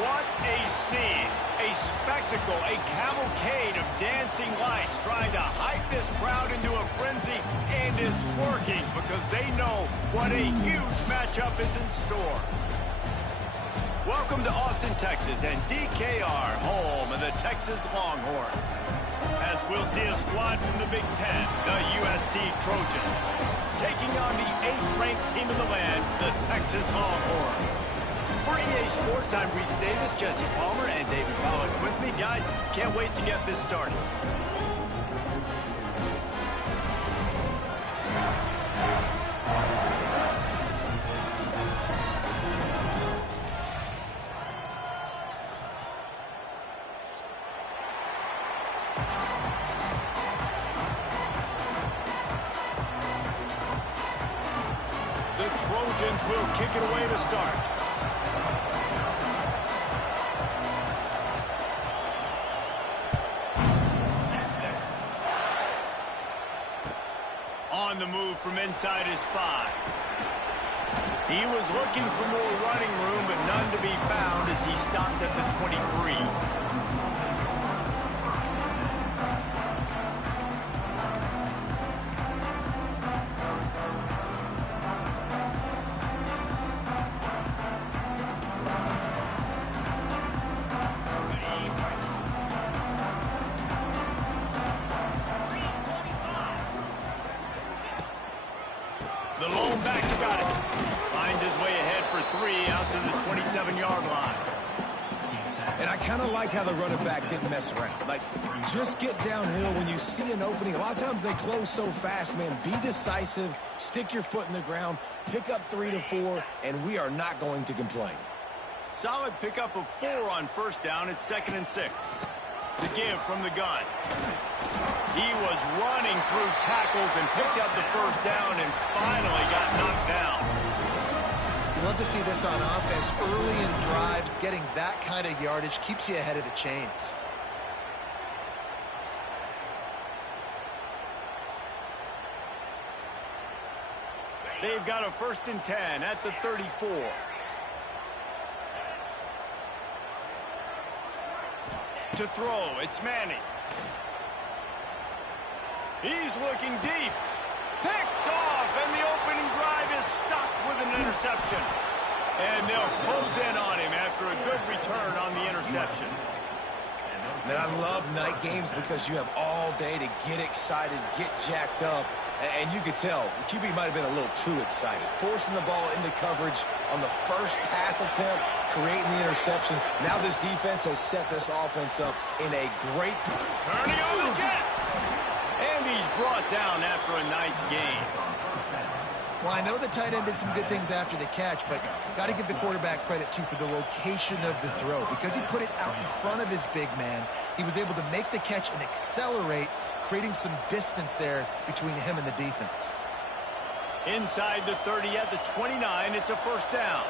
What a scene, a spectacle, a cavalcade of dancing lights trying to hype this crowd into a frenzy, and it's working because they know what a huge matchup is in store. Welcome to Austin, Texas, and DKR, home of the Texas Longhorns. As we'll see a squad from the Big Ten, the USC Trojans, taking on the 8th-ranked team in the land, the Texas Longhorns. For EA Sports, I'm Reese Davis, Jesse Palmer, and David Pollack with me. Guys, can't wait to get this started. The Trojans will kick it away to start. On the move from inside his 5. He was looking for more running room, but none to be found as he stopped at the 23. The lone back's got it. Finds his way ahead for 3 out to the 27-yard line. And I kind of like how the running back didn't mess around. Like, just get downhill when you see an opening. A lot of times they close so fast, man. Be decisive, stick your foot in the ground, pick up 3 to 4, and we are not going to complain. Solid pickup of 4 on first down. It's 2nd and 6. The give from the gun. He was running through tackles and picked up the first down and finally got knocked down. You love to see this on offense. Early in drives, getting that kind of yardage keeps you ahead of the chains. They've got a 1st and 10 at the 34. To throw, it's Manning. He's looking deep. Picked off, and the opening drive is stopped with an interception. And they'll close in on him after a good return on the interception. Man, I love night games because you have all day to get excited, get jacked up. And you could tell, the QB might have been a little too excited. Forcing the ball into coverage on the first pass attempt, creating the interception. Now this defense has set this offense up in a great... Turning on the Jets! And he's brought down after a nice gain. Well, I know the tight end did some good things after the catch, but got to give the quarterback credit, too, for the location of the throw. Because he put it out in front of his big man, he was able to make the catch and accelerate, creating some distance there between him and the defense. Inside the 30 at the 29, it's a 1st down.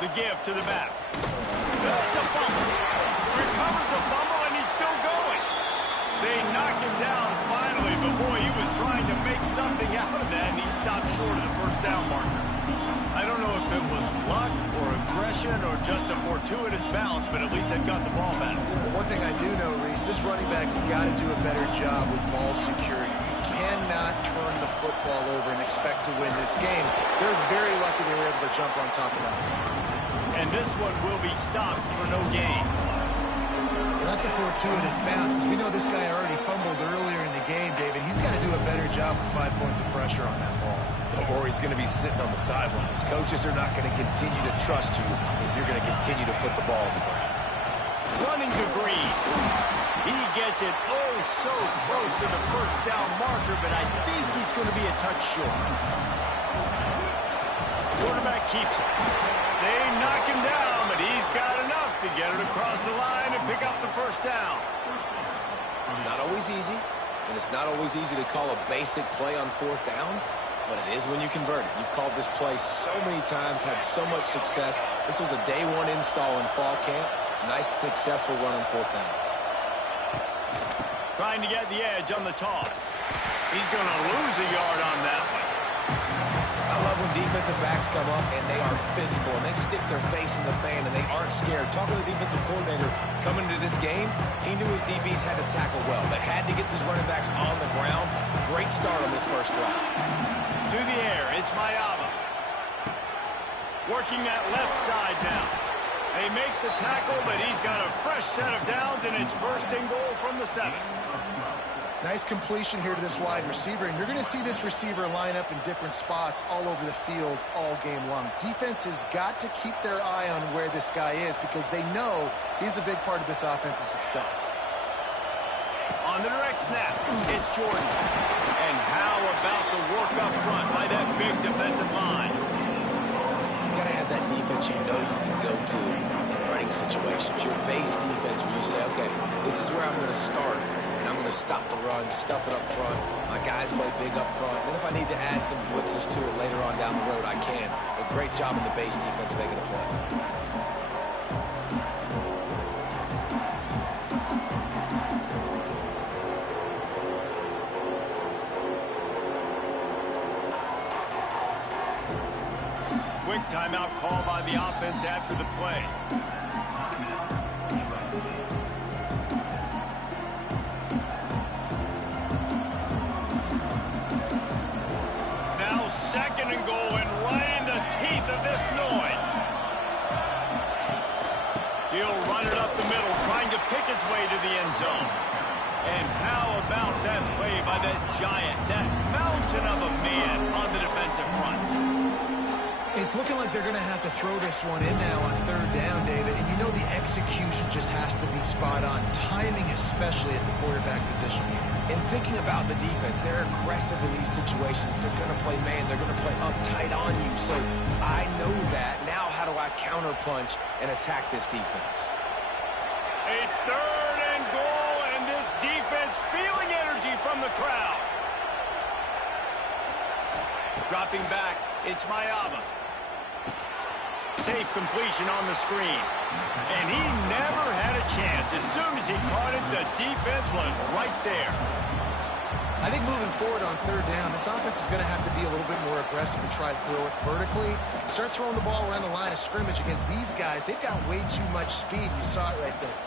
The give to the back. It's a fumble. Recovers the fumble, and he's still going. They knock him down finally, but boy, he was trying to make something out of that, and he stopped short of the 1st down marker. I don't know if it was luck or aggression or just a fortuitous bounce, but at least they've got the ball back. One thing I do know, Reese, this running back has got to do a better job with ball security. You cannot turn the football over and expect to win this game. They're very lucky they were able to jump on top of that. And this one will be stopped for no gain. Well, that's a fortuitous bounce, because we know this guy already fumbled earlier in the game, David. He's got to do a better job with 5 points of pressure on that ball. Or he's going to be sitting on the sidelines. Coaches are not going to continue to trust you if you're going to continue to put the ball on the ground. Running to Green. He gets it oh so close to the 1st down marker, but I think he's going to be a touch short. Quarterback keeps it. They knock him down, but he's got enough to get it across the line and pick up the 1st down. It's not always easy, and it's not always easy to call a basic play on 4th down, but it is when you convert it. You've called this play so many times, had so much success. This was a day 1 install in fall camp. Nice, successful run on 4th down. Trying to get the edge on the toss. He's going to lose a yard on that one. I love when defensive backs come up and they are physical and they stick their face in the fan and they aren't scared. Talking to the defensive coordinator coming into this game, he knew his DBs had to tackle well. They had to get these running backs on the ground. Great start on this first drive. To the air, it's Mayaba. Working that left side now. They make the tackle, but he's got a fresh set of downs, and it's first and goal from the 7. Nice completion here to this wide receiver, and you're going to see this receiver line up in different spots all over the field all game long. Defense has got to keep their eye on where this guy is because they know he's a big part of this offense's success. On the direct snap, it's Jordan. And how about the work up front by that big defensive line? You got to have that defense you know you can go to in running situations. Your base defense where you say, okay, this is where I'm going to start. And I'm going to stop the run, stuff it up front. My guys play big up front. Then if I need to add some blitzes to it later on down the road, I can. A great job in the base defense making a play. Quick timeout call by the offense after the play. Now 2nd and goal, and right in the teeth of this noise. He'll run it up the middle, trying to pick his way to the end zone. And how about that play by that giant, that mountain of a man on the defensive front? It's looking like they're going to have to throw this one in now on 3rd down, David. And you know the execution just has to be spot on. Timing especially at the quarterback position. And thinking about the defense, they're aggressive in these situations. They're going to play man. They're going to play uptight on you. So I know that. Now how do I counterpunch and attack this defense? A 3rd and goal, and this defense feeling energy from the crowd. Dropping back, it's Mayaba. Safe completion on the screen. And he never had a chance. As soon as he caught it, the defense was right there. I think moving forward on 3rd down, this offense is going to have to be a little bit more aggressive and try to throw it vertically. Start throwing the ball around the line of scrimmage against these guys. They've got way too much speed. You saw it right there.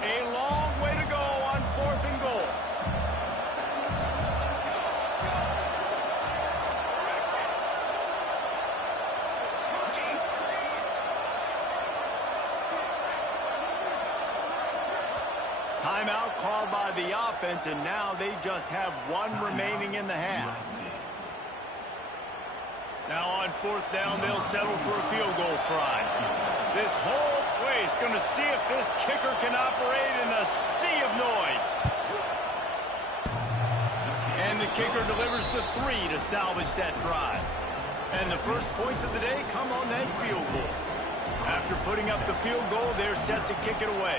A long way to go on 4th and goal. Timeout called by the offense, and now they just have one remaining in the half. Now on 4th down, they'll settle for a field goal try. This whole place going to see if this kicker can operate in a sea of noise. And the kicker delivers the 3 to salvage that drive. And the first points of the day come on that field goal. After putting up the field goal, they're set to kick it away.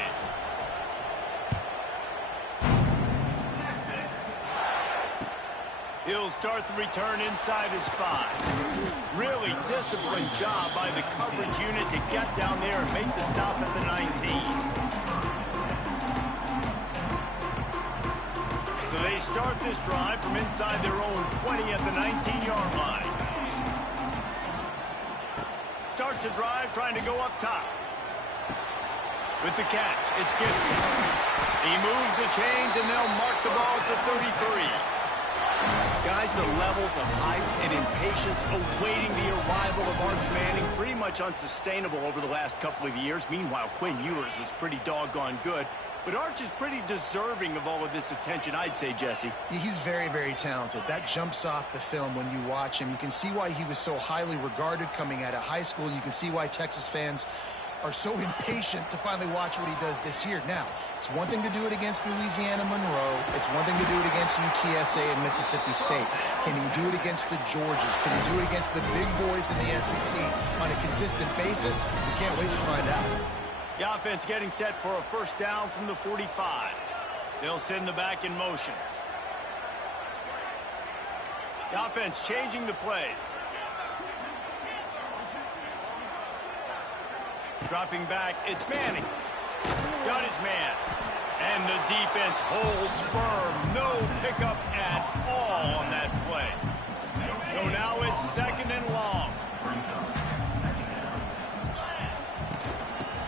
He'll start the return inside his 5. Really disciplined job by the coverage unit to get down there and make the stop at the 19. So they start this drive from inside their own 20 at the 19-yard line. Starts the drive trying to go up top. With the catch, it's Gibson. He moves the chains, and they'll mark the ball at the 33. Guys, the levels of hype and impatience awaiting the arrival of Arch Manning pretty much unsustainable over the last couple of years. Meanwhile, Quinn Ewers was pretty doggone good. But Arch is pretty deserving of all of this attention, I'd say, Jesse. Yeah, he's very, very talented. That jumps off the film when you watch him. You can see why he was so highly regarded coming out of high school. You can see why Texas fans are so impatient to finally watch what he does this year. Now, it's one thing to do it against Louisiana Monroe. It's one thing to do it against UTSA and Mississippi State. Can he do it against the Georgias? Can he do it against the big boys in the SEC on a consistent basis? We can't wait to find out. The offense getting set for a first down from the 45. They'll send the back in motion. The offense changing the play. Dropping back, it's Manning. Got his man. And the defense holds firm. No pickup at all on that play. So now it's 2nd and long.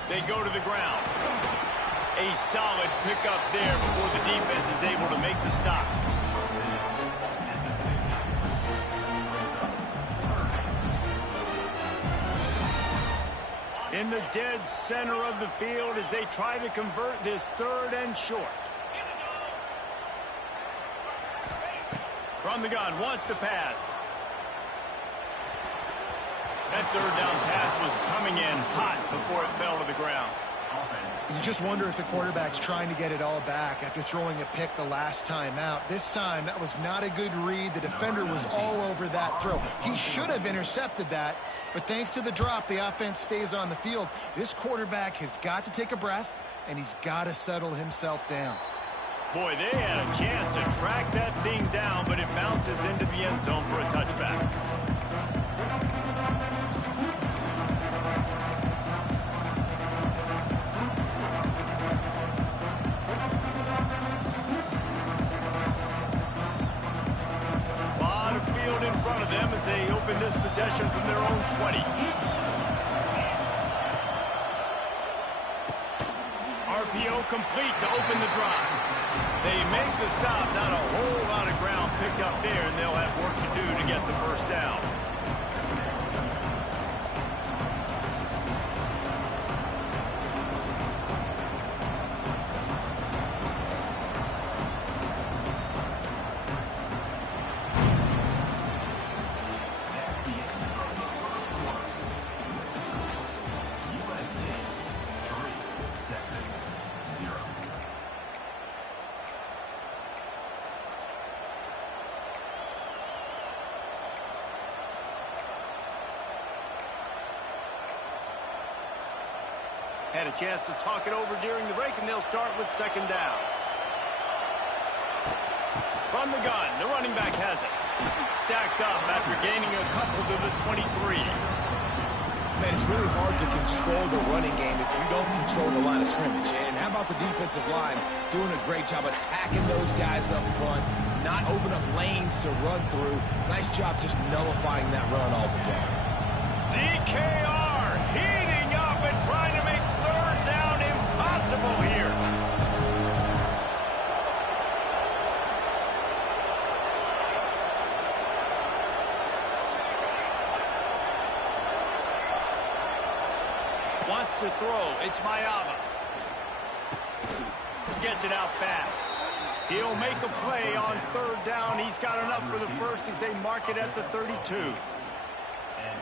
They go to the ground. A solid pickup there before the defense is able to make the stop. In the dead center of the field as they try to convert this 3rd and short. From the gun, wants to pass. That 3rd down pass was coming in hot before it fell to the ground. You just wonder if the quarterback's trying to get it all back after throwing a pick the last time out. This time, that was not a good read. The defender was all over that throw. He should have intercepted that, but thanks to the drop, the offense stays on the field. This quarterback has got to take a breath, and he's got to settle himself down. Boy, they had a chance to track that thing down, but it bounces into the end zone for a touchback. In front of them as they open this possession from their own 20. RPO complete to open the drive. They make the stop, not a whole lot of ground picked up there, and they'll have work to do to get the 1st down. Had a chance to talk it over during the break, and they'll start with 2nd down. From the gun, the running back has it. Stacked up after gaining a couple to the 23. Man, it's really hard to control the running game if you don't control the line of scrimmage. And how about the defensive line doing a great job attacking those guys up front, not open up lanes to run through. Nice job just nullifying that run altogether. DKR heating up and trying to make 3rd down impossible here. Wants to throw. It's Mayava. Gets it out fast. He'll make a play on 3rd down. He's got enough for the 1st as they mark it at the 32.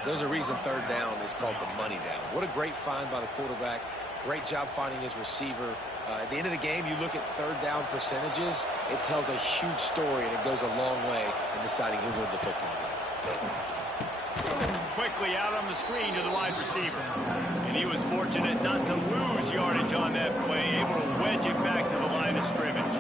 There's a reason 3rd down is called the money down. What a great find by the quarterback. Great job finding his receiver. At the end of the game, you look at 3rd down percentages. It tells a huge story, and it goes a long way in deciding who wins a football game. Quickly out on the screen to the wide receiver. And he was fortunate not to lose yardage on that play, able to wedge it back to the line of scrimmage.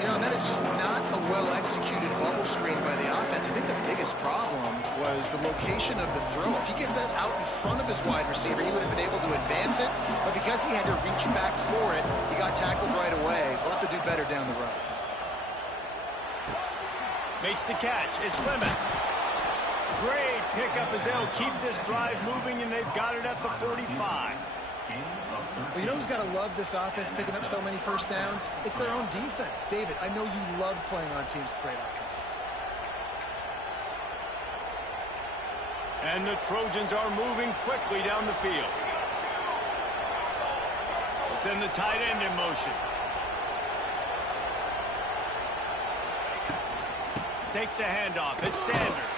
You know, that is just not a well-executed bubble screen by the offense. I think the biggest problem was the location of the throw. If he gets that out in front of his wide receiver, he would have been able to advance it. But because he had to reach back for it, he got tackled right away. They'll have to do better down the road. Makes the catch. It's Lemon. Great pickup as they'll keep this drive moving, and they've got it at the 45. Well, you know who's got to love this offense picking up so many 1st downs? It's their own defense. David, I know you love playing on teams with great offenses. And the Trojans are moving quickly down the field. We'll send the tight end in motion. Takes the handoff. It's Sanders.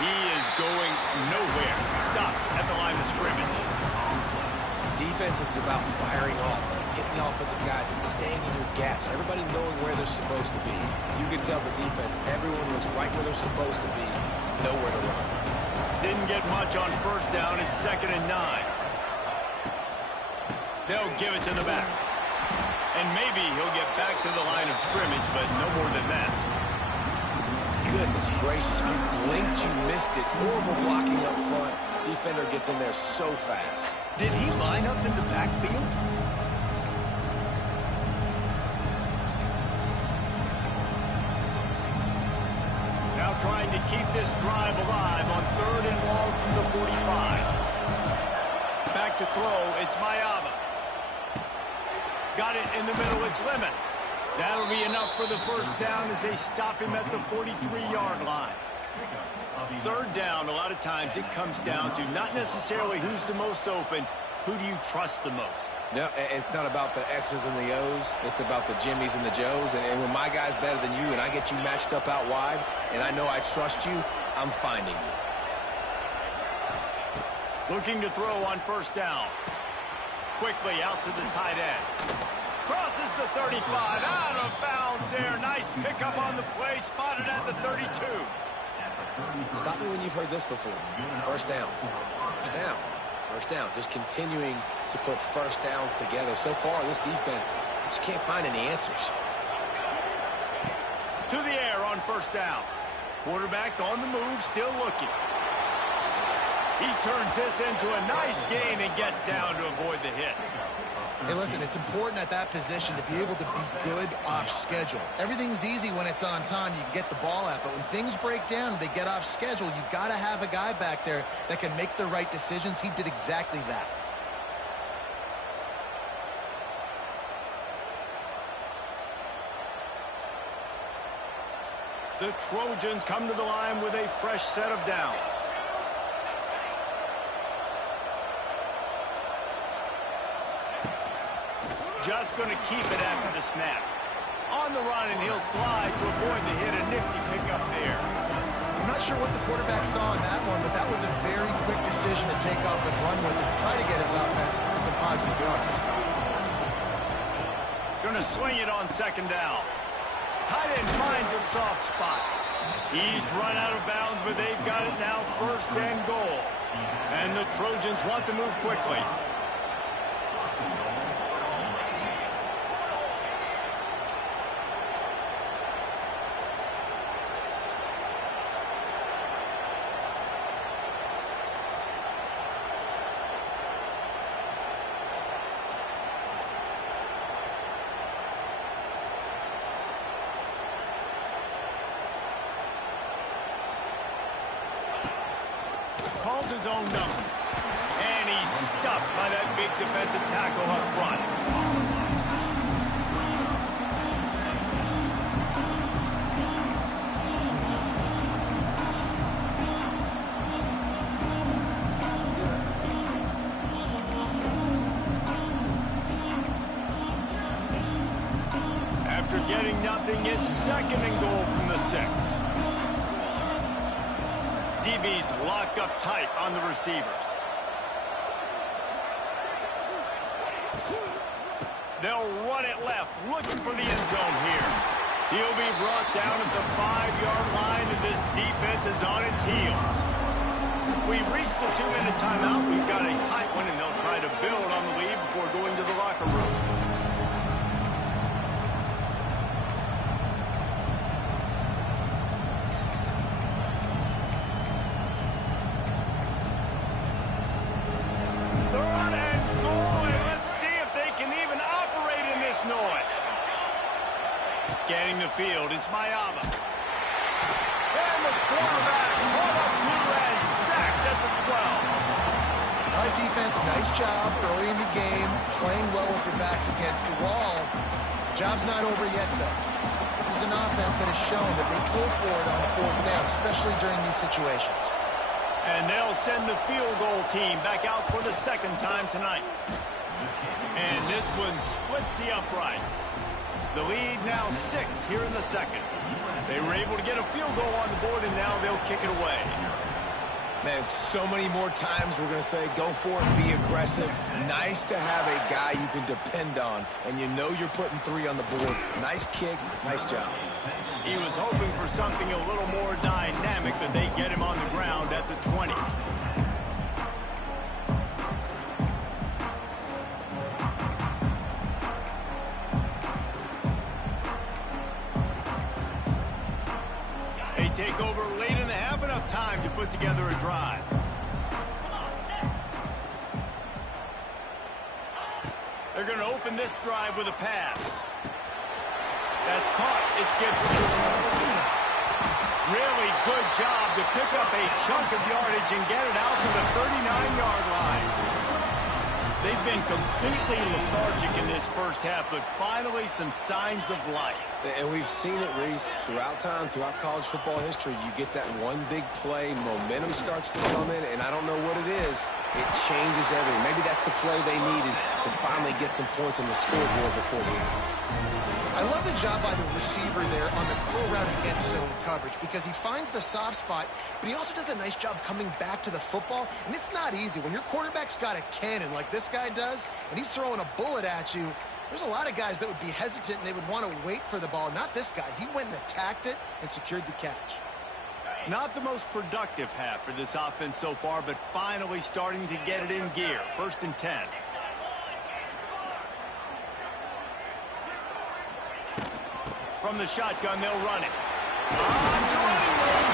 He is going nowhere. Stop at the line of scrimmage. Defense is about firing off, hitting the offensive guys, and staying in your gaps. Everybody knowing where they're supposed to be. You can tell the defense, everyone was right where they're supposed to be, nowhere to run. Didn't get much on 1st down. It's 2nd and 9. They'll give it to the back. And maybe he'll get back to the line of scrimmage, but no more than that. Goodness gracious, if you blinked, you missed it. Horrible blocking up front. defender gets in there so fast. Did he line up in the backfield? Now trying to keep this drive alive on 3rd and long from the 45. Back to throw, it's Mayaba. Got it in the middle, it's Lemon. That'll be enough for the first down as they stop him at the 43-yard line. 3rd down, a lot of times it comes down to not necessarily who's the most open, who do you trust the most? No, it's not about the X's and the O's. It's about the Jimmys and the Joes. And when my guy's better than you and I get you matched up out wide and I know I trust you, I'm finding you. Looking to throw on 1st down. Quickly out to the tight end. Crosses the 35, out of bounds there. Nice pickup on the play, spotted at the 32. Stop me when you've heard this before. 1st down. 1st down. 1st down. Just continuing to put 1st downs together. So far, this defense just can't find any answers. To the air on 1st down. Quarterback on the move, still looking. He turns this into a nice gain and gets down to avoid the hit. Hey, listen, it's important at that position to be able to be good off schedule. Everything's easy when it's on time. You can get the ball out. But when things break down, they get off schedule. You've got to have a guy back there that can make the right decisions. He did exactly that. The Trojans come to the line with a fresh set of downs. Just going to keep it after the snap. On the run, and he'll slide to avoid the hit. A nifty pickup there. I'm not sure what the quarterback saw in that one, but that was a very quick decision to take off and run with it. Try to get his offense some positive yards. Going to swing it on 2nd down. Tight end finds a soft spot. He's run out of bounds, but they've got it now 1st and goal. And the Trojans want to move quickly. Calls his own number. And he's stuffed by that big defensive tackle up front. After getting nothing, it's 2nd and goal from the 6. DB's locked up tight on the receivers. They'll run it left, looking for the end zone here. He'll be brought down at the 5-yard line, and this defense is on its heels. We've reached the 2-minute timeout. We've got a tight one, and they'll try to build on the lead before going to the locker room. Scanning the field, it's Mayaba. And the quarterback caught up to and sacked at the 12. Our defense, nice job early in the game, playing well with their backs against the wall. Job's not over yet, though. This is an offense that has shown that they go for it on 4th down, especially during these situations. And they'll send the field goal team back out for the 2nd time tonight. And this one splits the uprights. The lead now 6 here in the 2nd. They were able to get a field goal on the board, and now they'll kick it away. Man, so many more times we're going to say, go for it, be aggressive. Nice to have a guy you can depend on, and you know you're putting 3 on the board. Nice kick, nice job. He was hoping for something a little more dynamic, but they get him on the ground at the 20. They take over late in the half, enough time to put together a drive. They're going to open this drive with a pass. That's caught. It's Gibson. Really good job to pick up a chunk of yardage and get it out to the 39-yard line. They've been completely lethargic in this first half, but finally some signs of life. And we've seen it, Reese, throughout time, throughout college football history. You get that one big play, momentum starts to come in, and I don't know what it is. It changes everything. Maybe that's the play they needed to finally get some points on the scoreboard before the end. I love the job by the receiver there on the curl route against zone coverage because he finds the soft spot, but he also does a nice job coming back to the football, and it's not easy. When your quarterback's got a cannon like this guy does, and he's throwing a bullet at you, there's a lot of guys that would be hesitant, and they would want to wait for the ball. Not this guy. He went and attacked it and secured the catch. Not the most productive half for this offense so far, but finally starting to get it in gear. 1st and 10. From the shotgun, they'll run it. On to running room.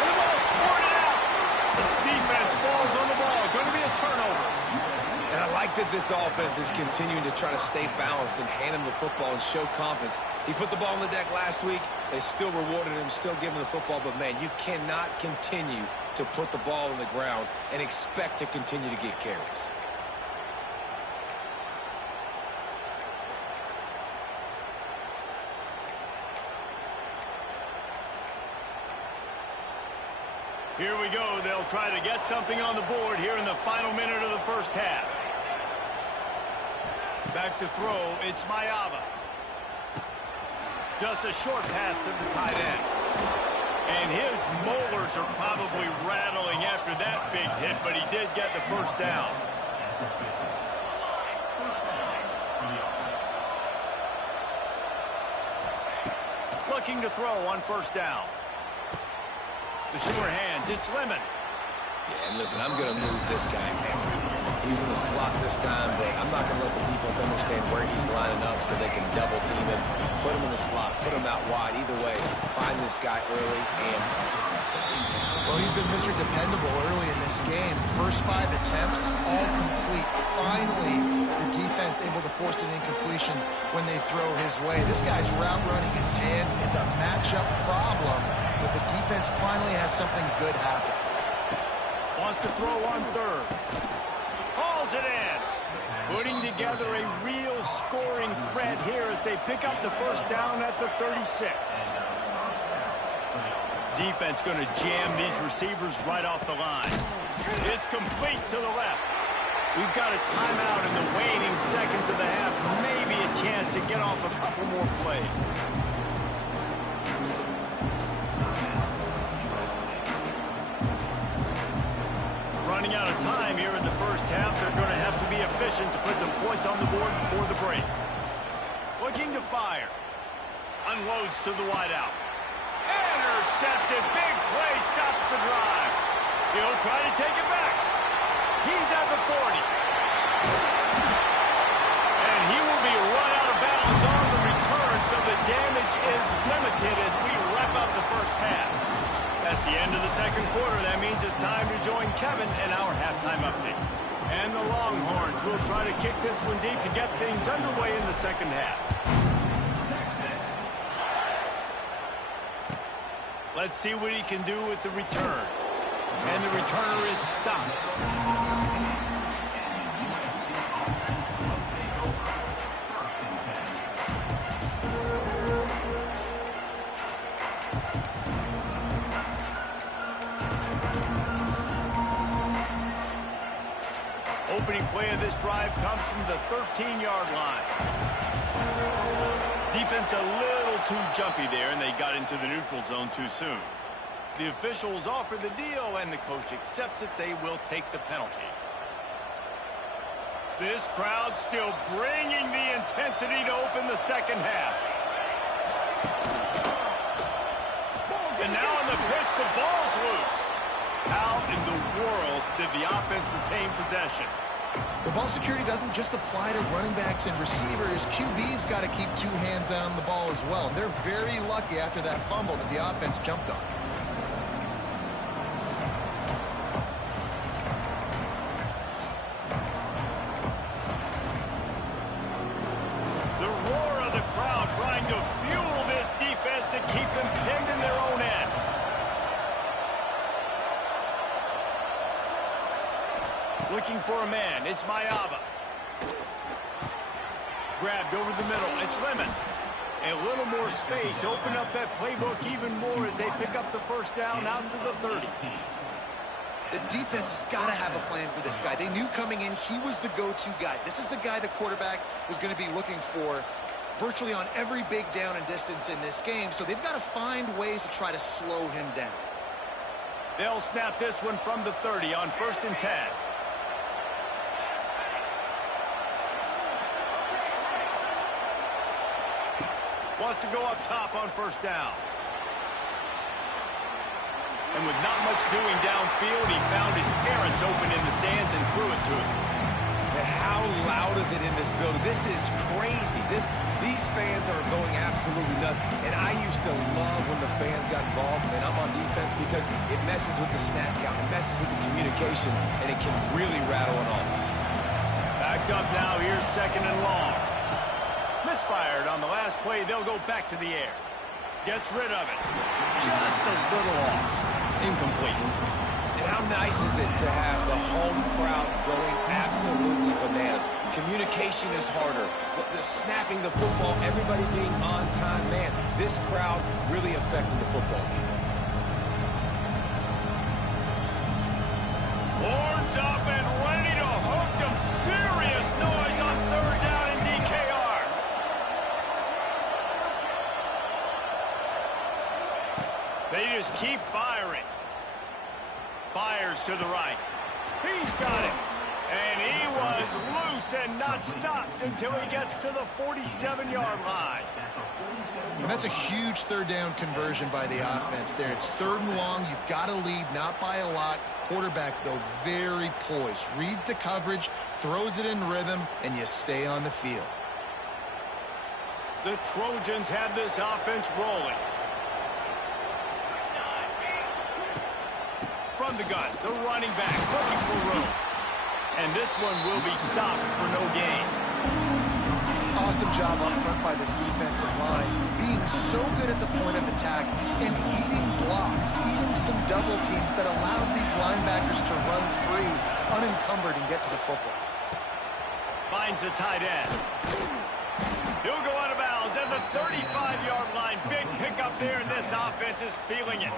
And the ball squirted out. Defense falls on the ball. Going to be a turnover. And I like that this offense is continuing to try to stay balanced and hand him the football and show confidence. He put the ball on the deck last week. They still rewarded him, still giving him the football. But, man, you cannot continue to put the ball on the ground and expect to continue to get carries. Here we go. They'll try to get something on the board here in the final minute of the first half. Back to throw. It's Mayava. Just a short pass to the tight end. And his molars are probably rattling after that big hit, but he did get the first down. Looking to throw on 1st down. The sure hands, it's Lemon. Yeah, and listen, I'm going to move this guy. He's in the slot this time, but I'm not going to let the defense understand where he's lining up so they can double team him, put him in the slot, put him out wide. Either way, find this guy early and often. Well, he's been Mr. Dependable early in this game. First 5 attempts, all complete. Finally, the defense able to force an incompletion when they throw his way. This guy's route running his hands. It's a matchup problem, but the defense finally has something good happen. Wants to throw on 3rd. Hauls it in. Putting together a real scoring threat here as they pick up the first down at the 36. Defense going to jam these receivers right off the line. It's complete to the left. We've got a timeout in the waning seconds of the half. Maybe a chance to get off a couple more plays. Running out of time here in the first half. They're going to have to be efficient to put some points on the board before the break. Looking to fire. Unloads to the wideout. Intercepted. Big play. Stops the drive. He'll try to take it back. He's at the 40. And he will be run out of bounds on the return, so the damage is limited as we wrap up the first half. That's the end of the second quarter. That means it's time to join Kevin in our halftime update. And the Longhorns will try to kick this one deep to get things underway in the second half. Let's see what he can do with the return. And the returner is stopped. Opening play of this drive comes from the 13-yard line. Defense a little too jumpy there, and they got into the neutral zone too soon. The officials offer the deal, and the coach accepts it. They will take the penalty. This crowd still bringing the intensity to open the second half. And now on the pitch, the ball's loose. How in the world did the offense retain possession? The ball security doesn't just apply to running backs and receivers. QB's got to keep 2 hands on the ball as well. They're very lucky after that fumble that the offense jumped on. Looking for a man. It's Maeva. Grabbed over the middle. It's Lemon. A little more space. Open up that playbook even more as they pick up the first down out to the 30. The defense has got to have a plan for this guy. They knew coming in he was the go-to guy. This is the guy the quarterback was going to be looking for virtually on every big down and distance in this game. So they've got to find ways to try to slow him down. They'll snap this one from the 30 on 1st and 10. Wants to go up top on 1st down. And with not much doing downfield, he found his parents open in the stands and threw it to him. And how loud is it in this building? This is crazy. These fans are going absolutely nuts. And I used to love when the fans got involved and I'm on defense because it messes with the snap count, it messes with the communication, and it can really rattle an offense. Backed up now, here's 2nd and long. Misfired on the last play, they'll go back to the air. Gets rid of it. Just a little off. Incomplete. And how nice is it to have the home crowd going absolutely bananas? Communication is harder. The snapping the football, everybody being on time. Man, this crowd really affecting the football game. Horns up and ready to hook them. Serious noise on 3rd down in DKR. They just keep firing. Fires to the right. He's got it. And he was loose and not stopped until he gets to the 47-yard line. And that's a huge 3rd down conversion by the offense there. It's 3rd and long. You've got to lead, not by a lot. Quarterback, though, very poised. Reads the coverage, throws it in rhythm, and you stay on the field. The Trojans have this offense rolling. From the gun, the running back looking for room. And this one will be stopped for no gain. Awesome job up front by this defensive line, being so good at the point of attack and eating blocks, eating some double teams that allows these linebackers to run free, unencumbered, and get to the football. Finds the tight end. He'll go out of bounds at the 35-yard line. Big pickup there, and this offense is feeling it.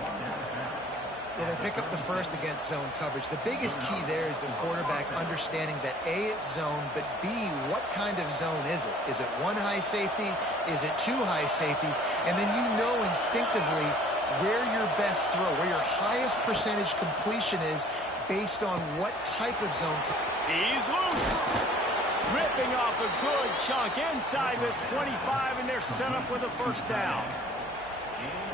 Well, they pick up the first against zone coverage. The biggest key there is the quarterback understanding that A, it's zone, but B, what kind of zone is it? Is it 1 high safety? Is it 2 high safeties? And then you know instinctively where your best throw, where your highest percentage completion is based on what type of zone. He's loose. Ripping off a good chunk inside the 25, and they're set up with a 1st down.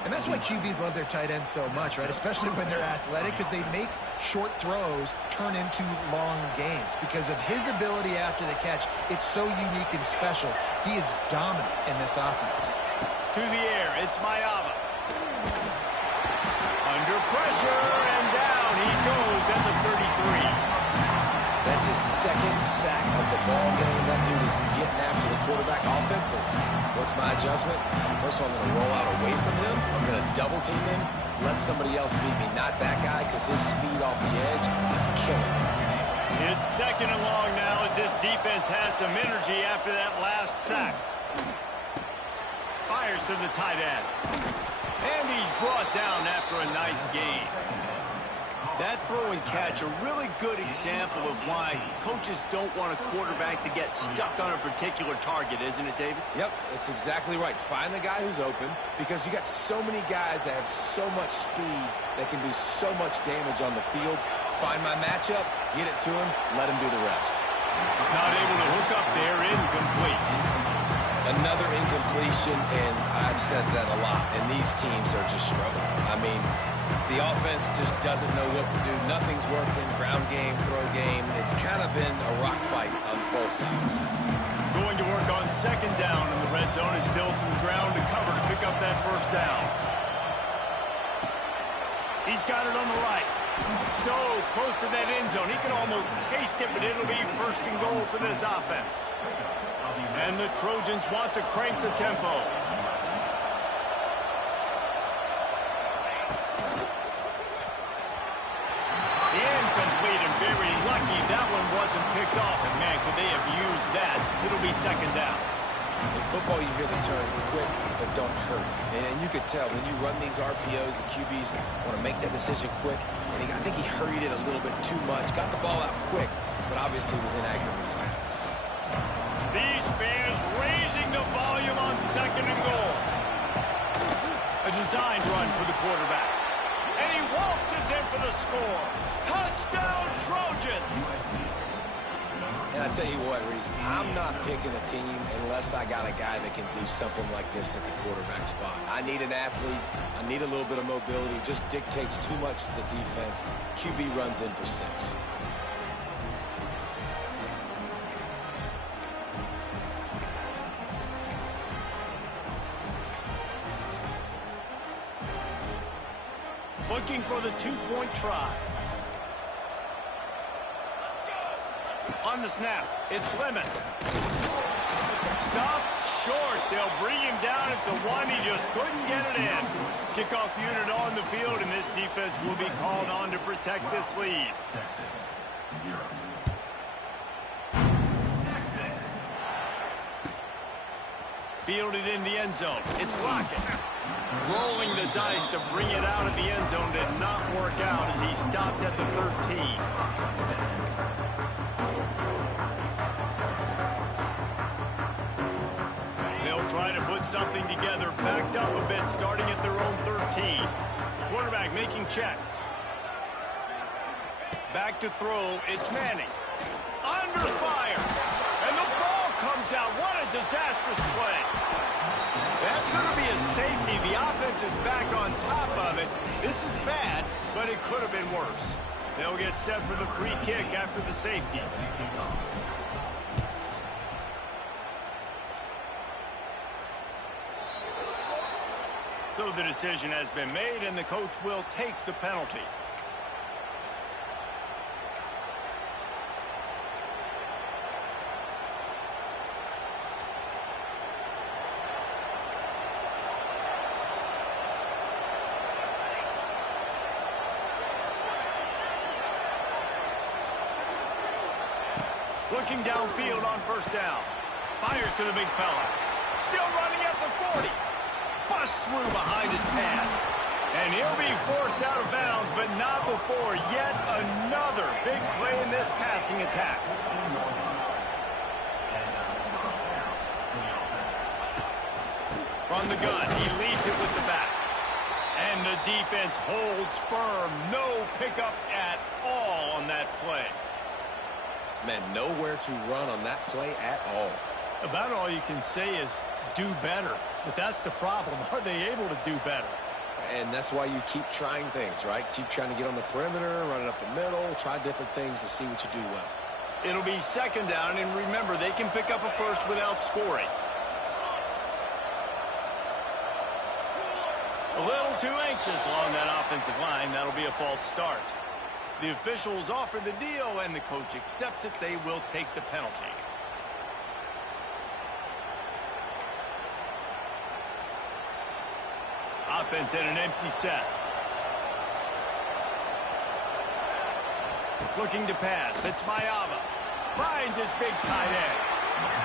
And that's why QBs love their tight ends so much, right? Especially when they're athletic, because they make short throws turn into long gains. Because of his ability after the catch, it's so unique and special. He is dominant in this offense. To the air, it's Maeva. Under pressure, and down he goes at the 33. That's his 2nd sack of the ball game. That dude is getting after the quarterback offensively. What's my adjustment? First of all, I'm going to roll out away from him. I'm going to double team him, let somebody else beat me. Not that guy, because his speed off the edge is killing me. It's 2nd and long now as this defense has some energy after that last sack. Fires to the tight end. And he's brought down after a nice gain. That throw and catch, a really good example of why coaches don't want a quarterback to get stuck on a particular target, isn't it, David? Yep, that's exactly right. Find the guy who's open, because you got so many guys that have so much speed that can do so much damage on the field. Find my matchup, get it to him, let him do the rest. Not able to hook up there, incomplete. Another incompletion, and I've said that a lot, and these teams are just struggling. I mean, the offense just doesn't know what to do. Nothing's working. Ground game, throw game. It's kind of been a rock fight on both sides. Going to work on 2nd down in the red zone. Is still some ground to cover to pick up that 1st down. He's got it on the right. So close to that end zone. He can almost taste it, but it'll be 1st and goal for this offense. And the Trojans want to crank the tempo. Incomplete, and very lucky that one wasn't picked off, and man, could they have used that. It'll be second down. In football, you hear the term quick, but don't hurry. And you could tell when you run these RPOs, the QBs want to make that decision quick. And I think he hurried it a little bit too much. Got the ball out quick, but obviously was inaccurate with his pass. These fans raising the volume on second and goal. A designed run for the quarterback. And he waltzes in for the score. Touchdown, Trojans! And I tell you what, Reese, I'm not picking a team unless I got a guy that can do something like this at the quarterback spot. I need an athlete. I need a little bit of mobility. It just dictates too much to the defense. QB runs in for 6. Looking for the two-point try. On the snap, it's Lemon. Stopped short. They'll bring him down at the 1. He just couldn't get it in. Kickoff unit on the field, and this defense will be called on to protect this lead. Fielded in the end zone. It's Lockett. Rolling the dice to bring it out of the end zone did not work out as he stopped at the 13. They'll try to put something together, backed up a bit, starting at their own 13. Quarterback making checks. Back to throw, it's Manning. Under fire, and the ball comes out. What a disastrous play. That's going to be a safety. The offense is back on top of it. This is bad, but it could have been worse. They'll get set for the free kick after the safety. So the decision has been made, and the coach will take the penalty. Looking downfield on first down. Fires to the big fella. Still running at the 40. Busts through behind his pad. And he'll be forced out of bounds, but not before yet another big play in this passing attack. From the gun, he leads it with the back. And the defense holds firm. No pickup at all on that play. Man, nowhere to run on that play at all. About all you can say is do better. But that's the problem. Are they able to do better? And that's why you keep trying things, right? Keep trying to get on the perimeter, run it up the middle, try different things to see what you do well. It'll be second down, and remember, they can pick up a first without scoring. A little too anxious along that offensive line. That'll be a false start. The officials offer the deal, and the coach accepts it. They will take the penalty. Offense in an empty set. Looking to pass. It's Mayava. Finds his big tight end.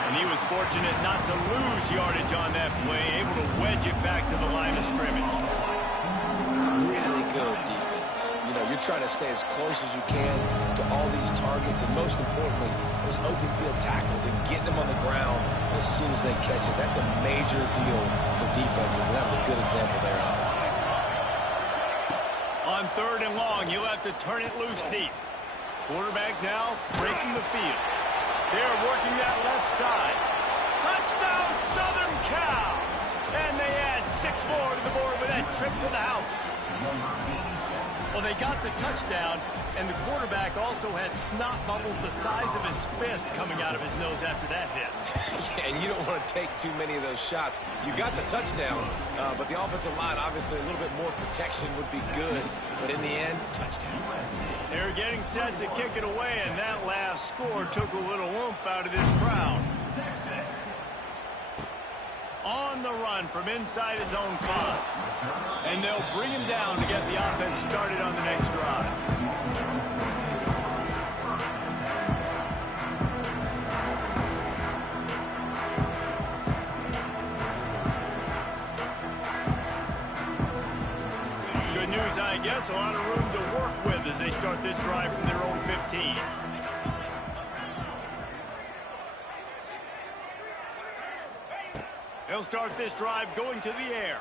And he was fortunate not to lose yardage on that play, able to wedge it back to the line of scrimmage. Really good defense. You know, you're trying to stay as close as you can to all these targets, and most importantly, those open field tackles and getting them on the ground as soon as they catch it. That's a major deal for defenses, and that was a good example there of it. On third and long, you'll have to turn it loose deep. Quarterback now breaking the field. They're working that left side. Touchdown, Southern Cal! And they add 6 more to the board with that trip to the house. Well, they got the touchdown, and the quarterback also had snot bubbles the size of his fist coming out of his nose after that hit. Yeah, and you don't want to take too many of those shots. You got the touchdown, but the offensive line, obviously, a little bit more protection would be good. But in the end, touchdown. They're getting set to kick it away, and that last score took a little oomph out of this crowd. On the run from inside his own 5. And they'll bring him down to get the offense started on the next drive. guess a lot of room to work with as they start this drive from their own 15. They'll start this drive going to the air.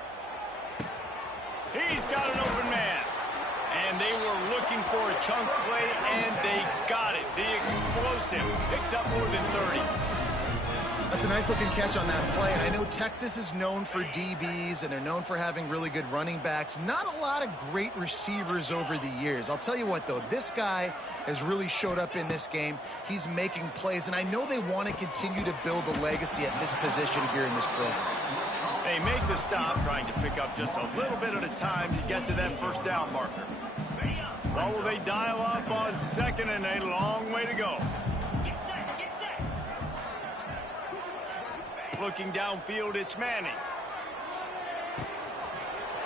He's got an open man. And they were looking for a chunk play, and they got it. The explosive picks up more than 30. That's a nice-looking catch on that play, and I know Texas is known for DBs, and they're known for having really good running backs. Not a lot of great receivers over the years. I'll tell you what, though, this guy has really showed up in this game. He's making plays, and I know they want to continue to build a legacy at this position here in this program. They make the stop, trying to pick up just a little bit at a time to get to that first down marker. Well, will they dial up on second and a long way to go? Looking downfield, it's Manning.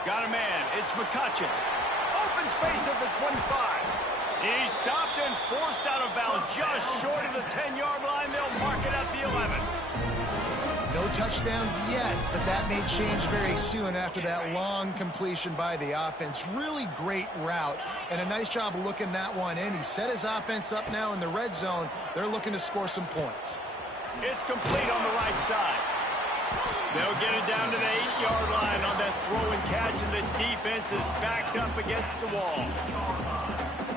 Got a man. It's McCutcheon. Open space at the 25. He's stopped and forced out of bounds just short of the 10-yard line. They'll mark it at the 11. No touchdowns yet, but that may change very soon after that long completion by the offense. Really great route, and a nice job of looking that one in. He set his offense up now in the red zone. They're looking to score some points. It's complete on the right side. They'll get it down to the 8-yard line on that throw and catch, and the defense is backed up against the wall.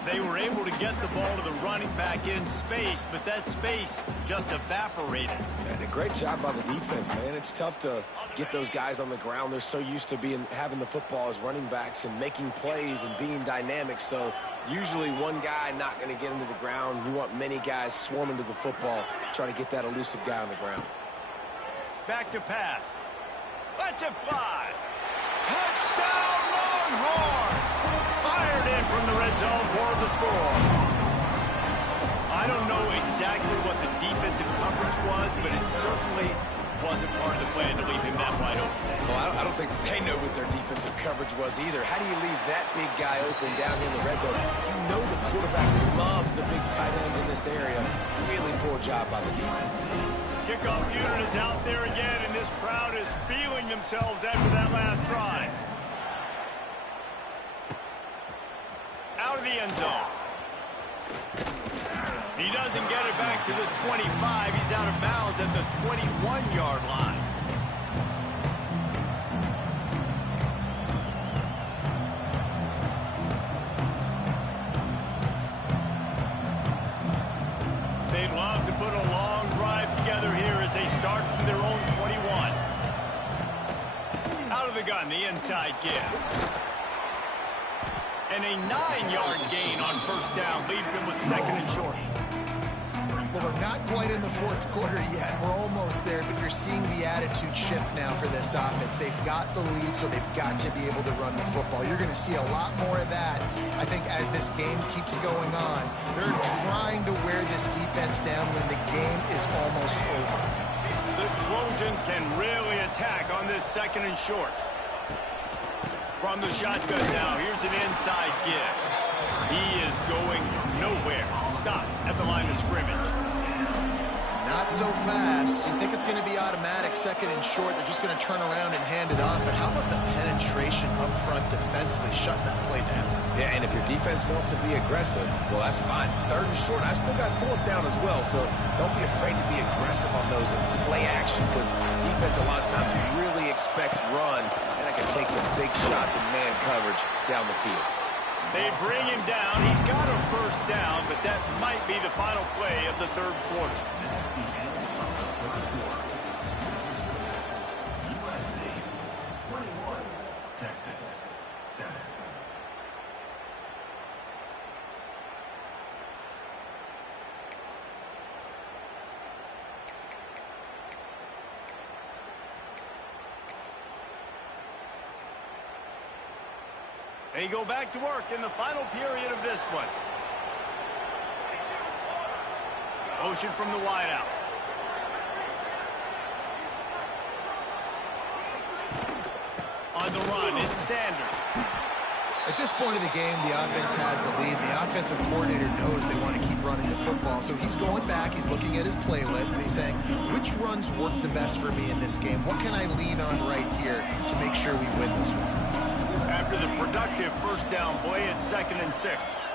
They were able to get the ball to the running back in space, but that space just evaporated. And a great job by the defense, man. It's tough to get those guys on the ground. They're so used to having the football as running backs and making plays and being dynamic. So usually one guy not going to get into the ground. You want many guys swarming to the football, trying to get that elusive guy on the ground. Back to pass. Let's it fly. Touchdown, Longhorns! Fired in from the red zone for the score. I don't know exactly what the defensive coverage was, but it certainly wasn't part of the plan to leave him that wide open. Well, I don't think they know what their defensive coverage was either. How do you leave that big guy open down here in the red zone? You know the quarterback loves the big tight ends in this area. Really poor job by the defense. Kickoff unit is out there again, and this crowd is feeling themselves after that last drive. Out of the end zone. He doesn't get it back to the 25. He's out of bounds at the 21-yard line. They'd love to put a long drive together here as they start from their own 21. Out of the gun, the inside give. And a 9-yard gain on first down leaves them with second and short. Well, we're not quite in the fourth quarter yet. We're almost there, but you're seeing the attitude shift now for this offense. They've got the lead, so they've got to be able to run the football. You're going to see a lot more of that, I think, as this game keeps going on. They're trying to wear this defense down when the game is almost over. The Trojans can really attack on this second and short. From the shotgun now, here's an inside give. He is going nowhere. Stop at the line of scrimmage. Not so fast. You think it's going to be automatic, second and short. They're just going to turn around and hand it off. But how about the penetration up front defensively, shutting that play down? Yeah, and if your defense wants to be aggressive, well, that's fine. Third and short, I still got fourth down as well, so don't be afraid to be aggressive on those and play action, because defense a lot of times really expects run, and it can take some big shots and man coverage down the field. They bring him down. He's got a first down, but that might be the final play of the third quarter. They go back to work in the final period of this one. Motion from the wideout. On the run, it's Sanders. At this point of the game, the offense has the lead. The offensive coordinator knows they want to keep running the football. So he's going back, he's looking at his playlist, and he's saying, which runs work the best for me in this game? What can I lean on right here to make sure we win this one? After the production effective first down play at 2nd and 6.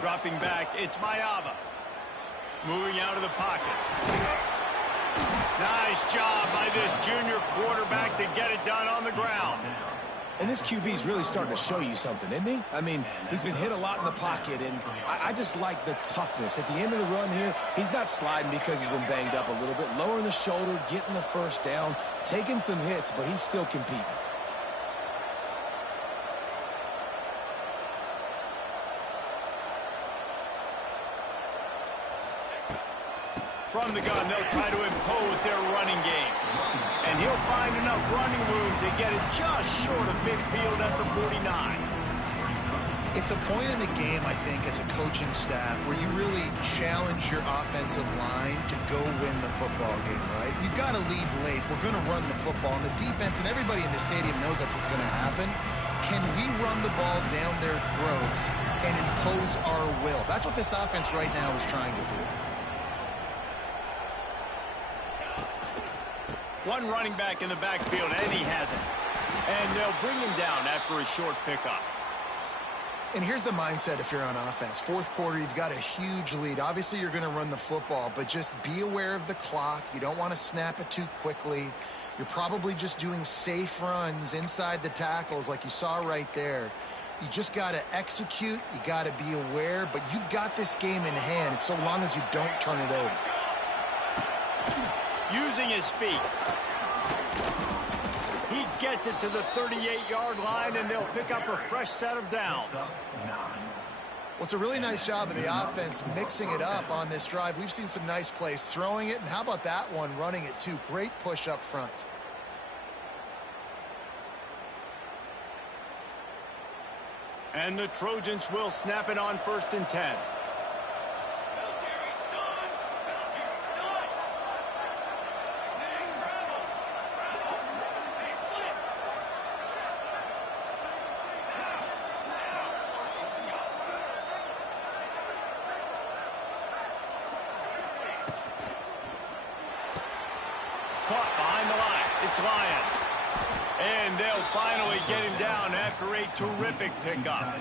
Dropping back, it's Mayava. Moving out of the pocket. Nice job by this junior quarterback to get it done on the ground. And this QB's really starting to show you something, isn't he? I mean, he's been hit a lot in the pocket, and I just like the toughness. At the end of the run here, he's not sliding because he's been banged up a little bit. Lowering the shoulder, getting the first down, taking some hits, but he's still competing. From the gun, they'll try to impose their running game. And he'll find enough running room to get it just short of midfield at the 49. It's a point in the game, I think, as a coaching staff where you really challenge your offensive line to go win the football game, right? You've got to lead late. We're going to run the football. And the defense and everybody in the stadium knows that's what's going to happen. Can we run the ball down their throats and impose our will? That's what this offense right now is trying to do. One running back in the backfield, and he has it. And they'll bring him down after a short pickup. And here's the mindset if you're on offense. Fourth quarter, you've got a huge lead. Obviously, you're going to run the football, but just be aware of the clock. You don't want to snap it too quickly. You're probably just doing safe runs inside the tackles like you saw right there. You just got to execute. You got to be aware, but you've got this game in hand so long as you don't turn it over. Using his feet. He gets it to the 38-yard line, and they'll pick up a fresh set of downs. Well, it's a really nice job of the offense mixing it up on this drive. We've seen some nice plays throwing it, and how about that one running it too? Great push up front. And the Trojans will snap it on 1st and 10. Caught behind the line. It's Lions. And they'll finally get him down after a terrific pickup.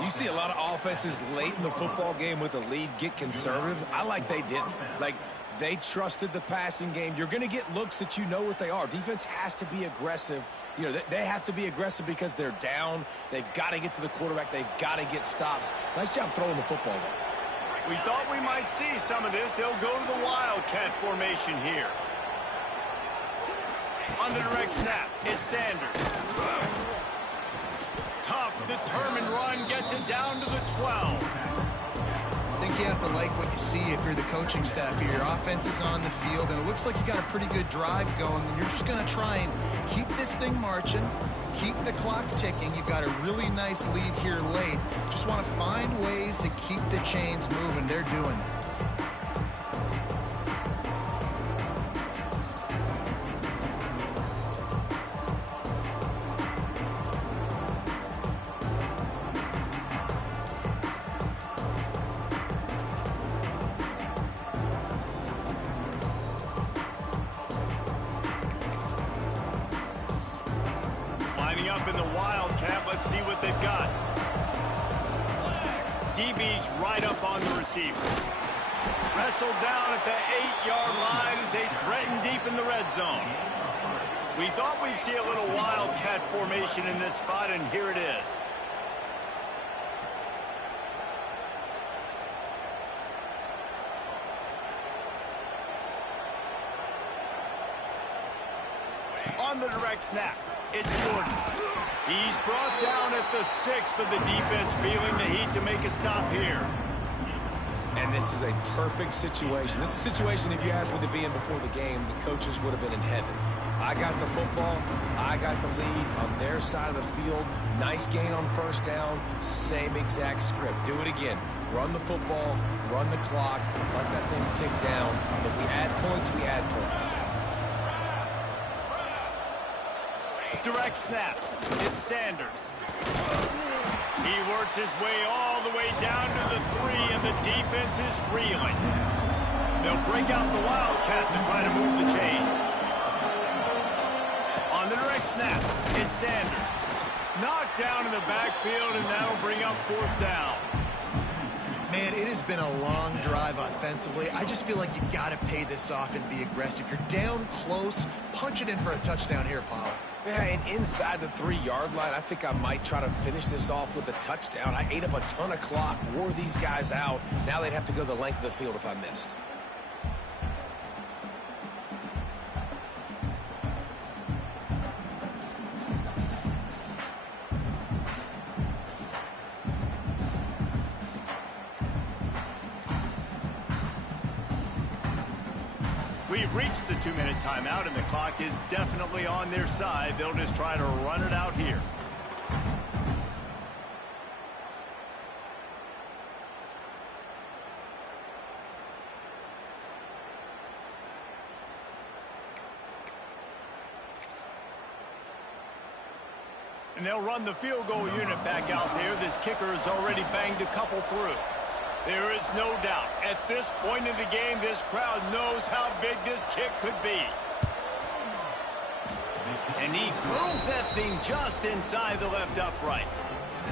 You see a lot of offenses late in the football game with a lead get conservative. I like they didn't. Like, they trusted the passing game. You're going to get looks that you know what they are. Defense has to be aggressive. You know, they have to be aggressive because they're down. They've got to get to the quarterback. They've got to get stops. Nice job throwing the football, though. We thought we might see some of this. They'll go to the Wildcat formation here. On the direct snap, it's Sanders. Tough, determined run gets it down to the 12. I think you have to like what you see if you're the coaching staff here. Your offense is on the field, and it looks like you got a pretty good drive going. And you're just going to try and keep this thing marching, keep the clock ticking. You've got a really nice lead here late. Just want to find ways to keep the chains moving. They're doing that. Up in the Wildcat, let's see what they've got. DB's right up on the receiver. Wrestled down at the 8-yard line as they threaten deep in the red zone. We thought we'd see a little Wildcat formation in this spot, and here it is. On the direct snap, it's Jordan. He's brought down at the 6, but the defense feeling the heat to make a stop here. And this is a perfect situation. This is a situation, if you asked me to be in before the game, the coaches would have been in heaven. I got the football. I got the lead on their side of the field. Nice gain on first down. Same exact script. Do it again. Run the football. Run the clock. Let that thing tick down. And if we add points, we add points. Direct snap. It's Sanders. He works his way all the way down to the 3, and the defense is reeling. They'll break out the Wildcat to try to move the chains. On the Direct snap. It's Sanders. Knocked down in the backfield, and that'll bring up 4th down. Man, it has been a long drive offensively. I just feel like you got to pay this off and be aggressive. You're down close. Punch it in for a touchdown here, Paul. Yeah, and inside the 3-yard line, I think I might try to finish this off with a touchdown. I ate up a ton of clock, wore these guys out. Now they'd have to go the length of the field if I missed. We've reached the 2-minute timeout, and the clock is definitely on their side. They'll just try to run it out here. And they'll run the field goal unit back out there. This kicker has already banged a couple through. There is no doubt, at this point in the game, this crowd knows how big this kick could be. And he curls that thing just inside the left upright.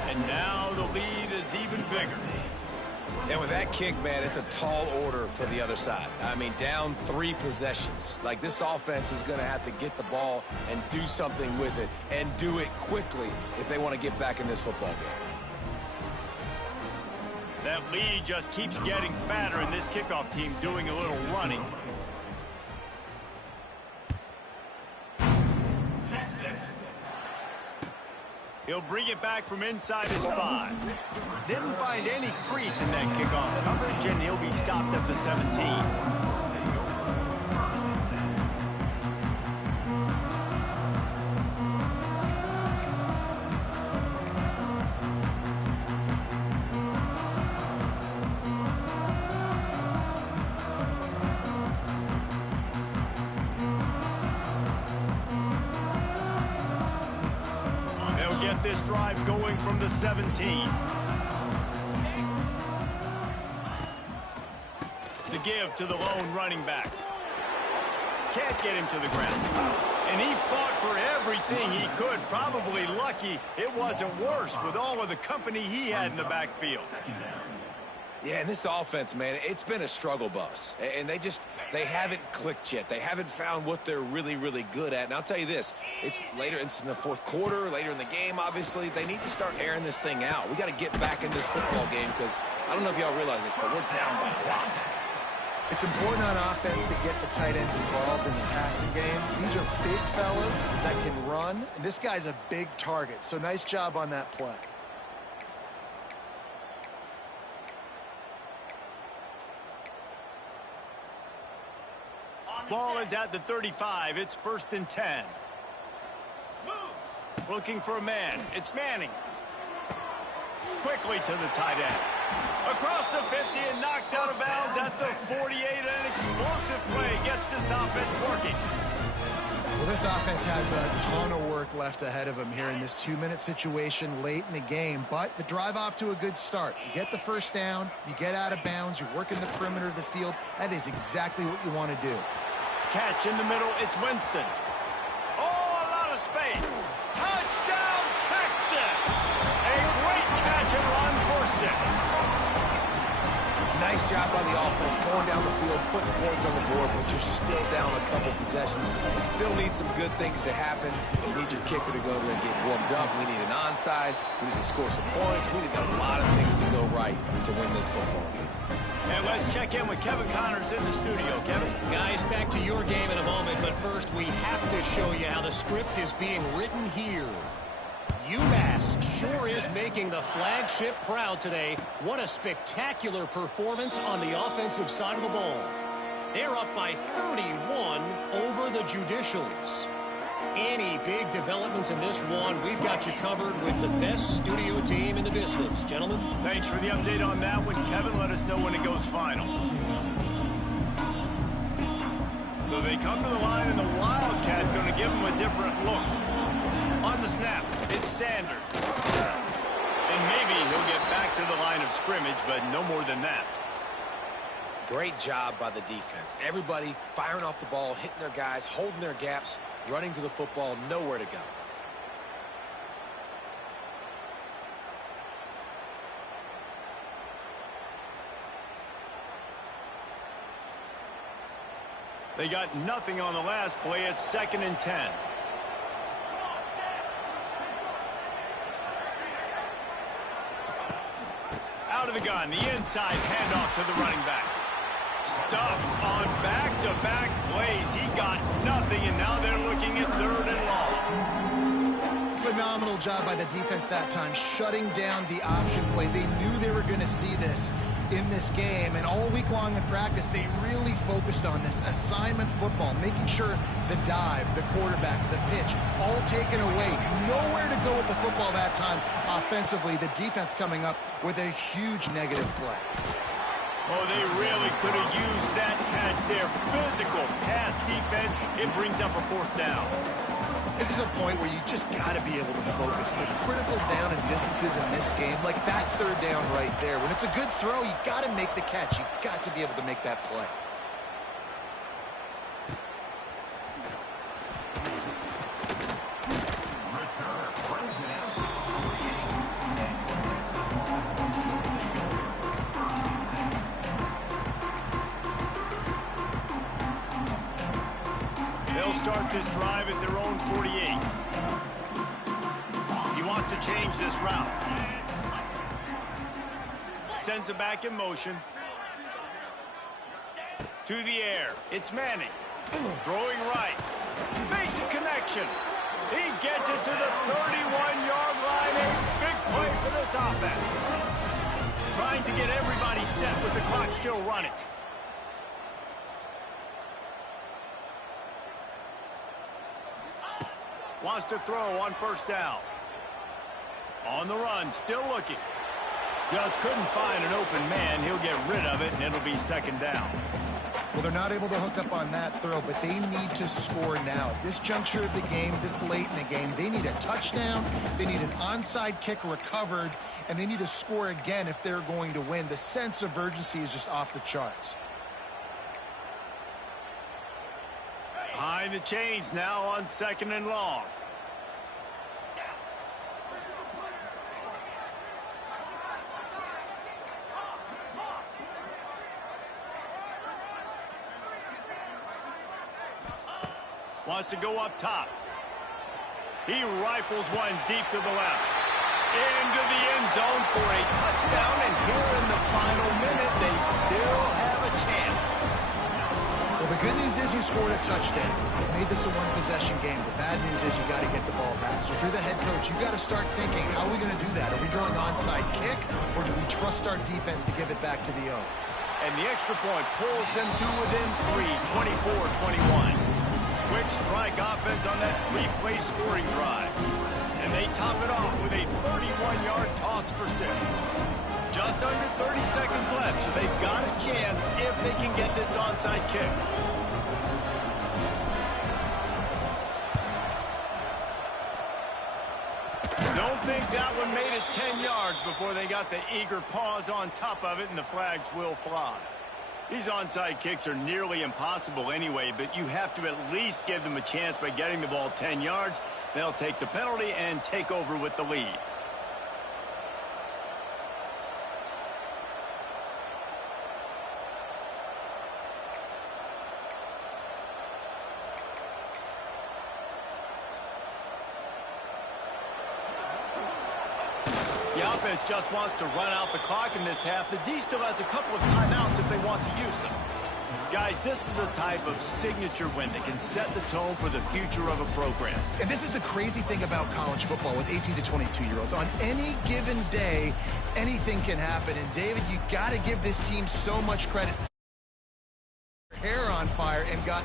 And now the lead is even bigger. And with that kick, man, it's a tall order for the other side. I mean, down 3 possessions. Like, this offense is going to have to get the ball and do something with it, and do it quickly if they want to get back in this football game. That lead just keeps getting fatter, and this kickoff team doing a little running. He'll bring it back from inside his 5. Didn't find any crease in that kickoff coverage, and he'll be stopped at the 17. Get this drive going from the 17. The give to the lone running back. Can't get him to the ground. And he fought for everything he could. Probably lucky it wasn't worse with all of the company he had in the backfield. Yeah, and this offense, man, it's been a struggle bus. And they haven't clicked yet. They haven't found what they're really, really good at. And I'll tell you this, it's later, it's in the 4th quarter, later in the game, obviously. They need to start airing this thing out. We got to get back in this football game because I don't know if y'all realize this, but we're down by a lot. It's important on offense to get the tight ends involved in the passing game. These are big fellas that can run, and this guy's a big target. So nice job on that play. Ball is at the 35. It's 1st and 10. Moves. Looking for a man. It's Manning. Quickly to the tight end. Across the 50 and knocked out of bounds at the 48. An explosive play gets this offense working. Well, this offense has a ton of work left ahead of them here in this 2-minute situation late in the game. But the drive off to a good start. You get the 1st down. You get out of bounds. You're working the perimeter of the field. That is exactly what you want to do. Catch in the middle, it's Winston. Oh, a lot of space. Touchdown, Texas! A great catch and run for 6. Nice job by the offense going down the field, putting points on the board, but you're still down a couple possessions. Still need some good things to happen. You need your kicker to go over there and get warmed up. We need an onside. We need to score some points. We need a lot of things to go right to win this football game. And let's check in with Kevin Connors in the studio. Kevin? Guys, back to your game in a moment, but first we have to show you how the script is being written here. UMass sure is making the flagship proud today. What a spectacular performance on the offensive side of the ball. They're up by 31 over the Judicials. Any big developments in this one, we've got you covered with the best studio team in the business. Gentlemen? Thanks for the update on that one, Kevin. Let us know when it goes final. So they come to the line, and the Wildcat going to give them a different look. On the snap, it's Sanders. And maybe he'll get back to the line of scrimmage, but no more than that. Great job by the defense. Everybody firing off the ball, hitting their guys, holding their gaps. running to the football, nowhere to go. They got nothing on the last play. It's 2nd and 10. Out of the gun, the inside handoff to the running back. Stuff on back-to-back plays. He got nothing, and now they're looking at 3rd and long. Phenomenal job by the defense that time, shutting down the option play. They knew they were going to see this in this game, and all week long in practice, they really focused on this assignment football, making sure the dive, the quarterback, the pitch, all taken away. Nowhere to go with the football that time offensively. The defense coming up with a huge negative play. Oh, they really could have used that catch there. Physical pass defense. It brings up a 4th down. This is a point where you just got to be able to focus. The critical down and distances in this game, like that 3rd down right there. When it's a good throw, you got to make the catch. You got to be able to make that play. They'll start this drive at their own 48. He wants to change this route. Sends it back in motion. To the air. It's Manning. Throwing right. Makes a connection. He gets it to the 31-yard line. A big play for this offense. Trying to get everybody set with the clock still running. Wants to throw on 1st down. On the run, still looking. Just couldn't find an open man. He'll get rid of it, and it'll be 2nd down. Well, they're not able to hook up on that throw, but they need to score now. At this juncture of the game, this late in the game, they need a touchdown, they need an onside kick recovered, and they need to score again if they're going to win. The sense of urgency is just off the charts. Behind the chains now on 2nd and long. Wants to go up top. He rifles one deep to the left. Into the end zone for a touchdown, and here in the final minute, they still have a chance. Well, the good news is you scored a touchdown. You made this a one-possession game. The bad news is you got to get the ball back. So if you're the head coach, you got to start thinking, how are we going to do that? Are we going onside kick, or do we trust our defense to give it back to the O? And the extra point pulls them to within 3, 24-21. Quick strike offense on that 3-play scoring drive. And they top it off with a 31-yard toss for 6. Just under 30 seconds left, so they've got a chance if they can get this onside kick. Don't think that one made it 10 yards before they got the eager paws on top of it, and the flags will fly. These onside kicks are nearly impossible anyway, but you have to at least give them a chance by getting the ball 10 yards. They'll take the penalty and take over with the lead. The offense just wants to run out the clock in this half. The D still has a couple of timeouts if they want to use them. Guys, this is a type of signature win that can set the tone for the future of a program. And this is the crazy thing about college football with 18 to 22-year-olds. On any given day, anything can happen. And, David, you got to give this team so much credit. Hair on fire and got